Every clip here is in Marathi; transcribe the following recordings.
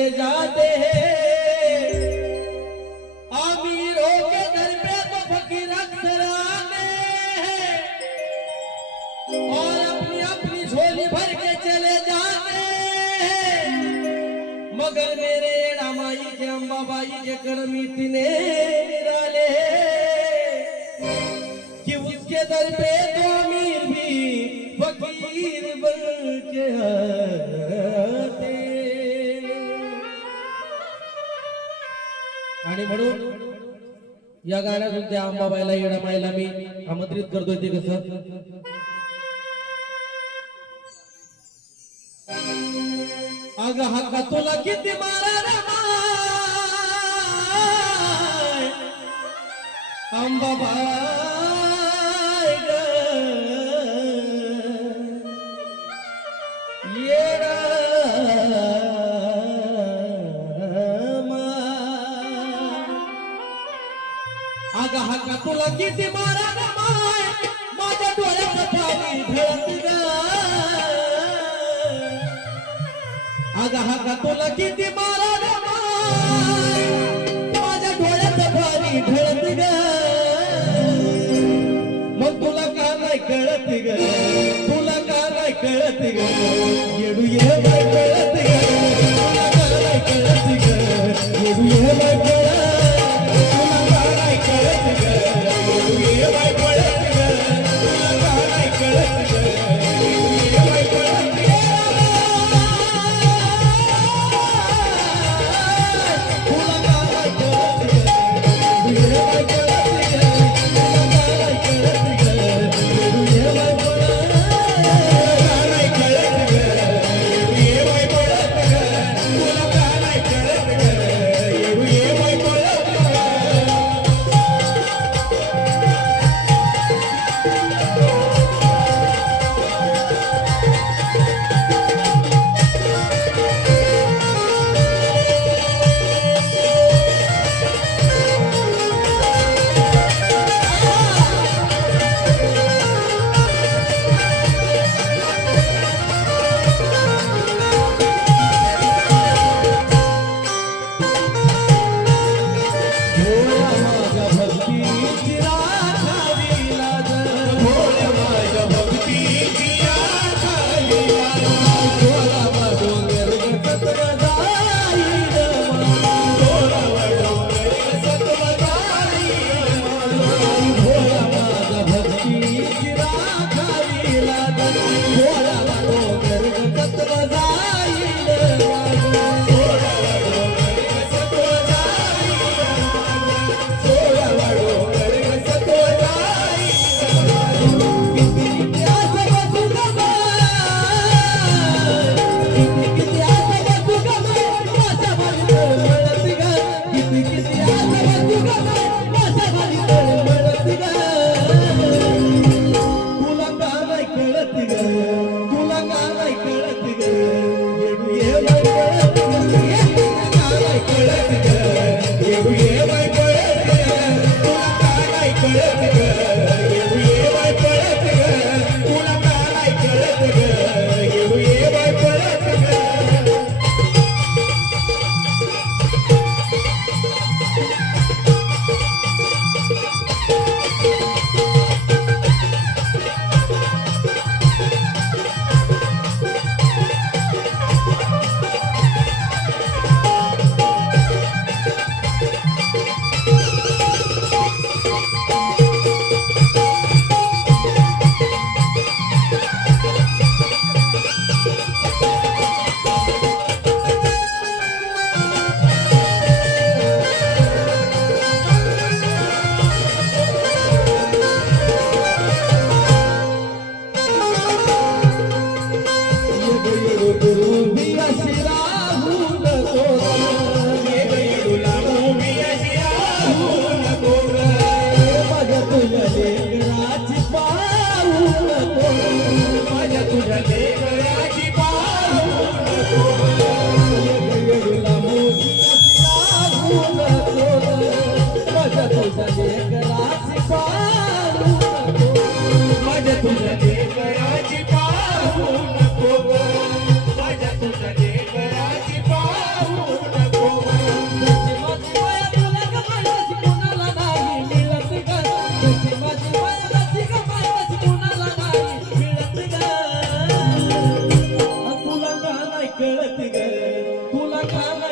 चले जाते हैं। अमीरों के दर पे तो फकीर अक्सर आते हैं। और अपनी अपनी झोली भर के चले जाते हैं। मगर मेरे रामाई के अंबाबाई के कर्म इतने निराले कि उसके दर पे तो अमीर भी फकीर बन के आते आणि म्हणून या गाण्यातून त्या अंबाबाईला येणामाईला मी आमंत्रित करतोय ते कसं? अग हा तुला किती मारा रे अंबाबाई. तुला किती मारा माय? माझ्या डोळ्याचं पाणी ढळत अग हा तुला किती मारा माय? माझ्या डोळ्याचं पाणी ढळत ग. मग तुला का नाही कळत ग? तुला का नाही कळत ग? ये Bye.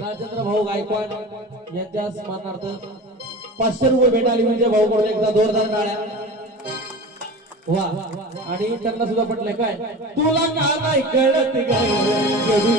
राजेंद्र भाऊ गायकवाड यांच्या स्मरणार्थ पाचशे रुपये भेट म्हणजे भाऊ कडून एकदा जोरदार टाळ्या. वा. आणि त्यांना सुद्धा म्हटलंय काय? तुला का नाही कळत ग?